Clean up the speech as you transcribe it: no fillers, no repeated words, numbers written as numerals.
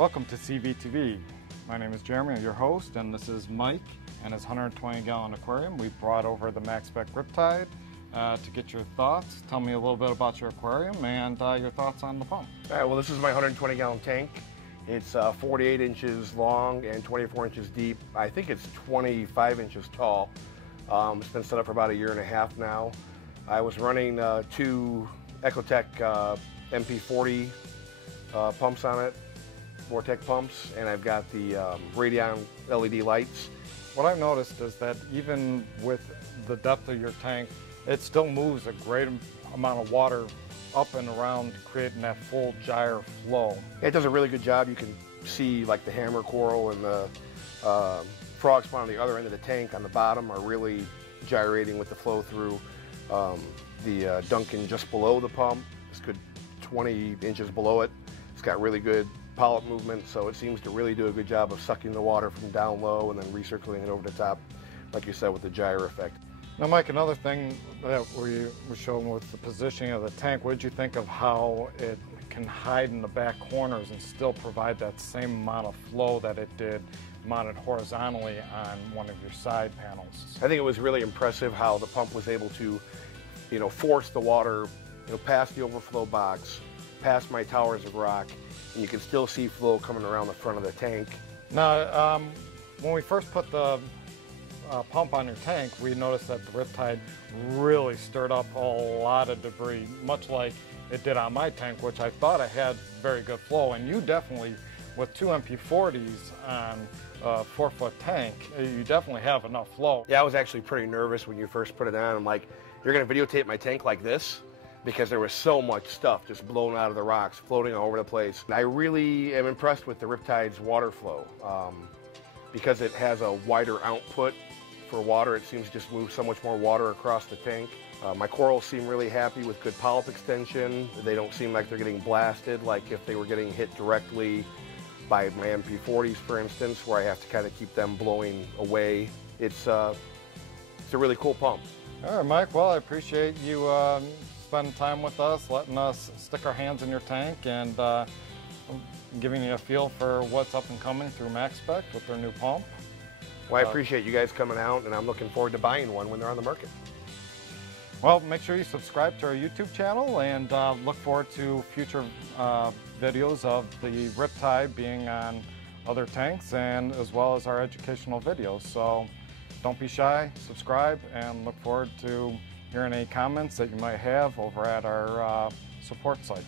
Welcome to CVTV. My name is Jeremy, your host, and this is Mike and his 120-gallon aquarium. We brought over the MaxSpec RipTide to get your thoughts. Tell me a little bit about your aquarium and your thoughts on the pump. All right, well, this is my 120-gallon tank. It's 48 inches long and 24 inches deep. I think it's 25 inches tall. It's been set up for about a year and a half now. I was running two Ecotech MP40 pumps on it, Vortec pumps, and I've got the Radion LED lights. What I've noticed is that even with the depth of your tank, it still moves a great amount of water up and around, creating that full gyre flow. It does a really good job. You can see like the hammer coral and the frog spawn on the other end of the tank on the bottom are really gyrating with the flow through. The Duncan just below the pump, it's good 20 inches below it. It's got really good polyp movement, so it seems to really do a good job of sucking the water from down low and then recirculating it over the top, like you said, with the gyre effect. Now, Mike, another thing that we were showing with the positioning of the tank, what did you think of how it can hide in the back corners and still provide that same amount of flow that it did mounted horizontally on one of your side panels? I think it was really impressive how the pump was able to, force the water, past the overflow box, past my towers of rock, and you can still see flow coming around the front of the tank. Now, when we first put the pump on your tank, we noticed that the RipTide really stirred up a lot of debris, much like it did on my tank, which I thought I had very good flow. And you definitely, with two MP40s on a 4-foot tank, you definitely have enough flow. Yeah, I was actually pretty nervous when you first put it on. I'm like, you're gonna videotape my tank like this? Because there was so much stuff just blown out of the rocks, floating all over the place. I really am impressed with the RipTide's water flow. Because it has a wider output for water, it seems to just move so much more water across the tank. My corals seem really happy with good polyp extension. They don't seem like they're getting blasted like if they were getting hit directly by my MP40s, for instance, where I have to kind of keep them blowing away. It's a really cool pump. All right, Mike, well, I appreciate you spending time with us, letting us stick our hands in your tank, and giving you a feel for what's up and coming through MaxSpec with their new pump. Well, I appreciate you guys coming out, and I'm looking forward to buying one when they're on the market. Well, make sure you subscribe to our YouTube channel and look forward to future videos of the RipTide being on other tanks, and as well as our educational videos. So don't be shy, subscribe, and look forward to hearing any comments that you might have over at our support site.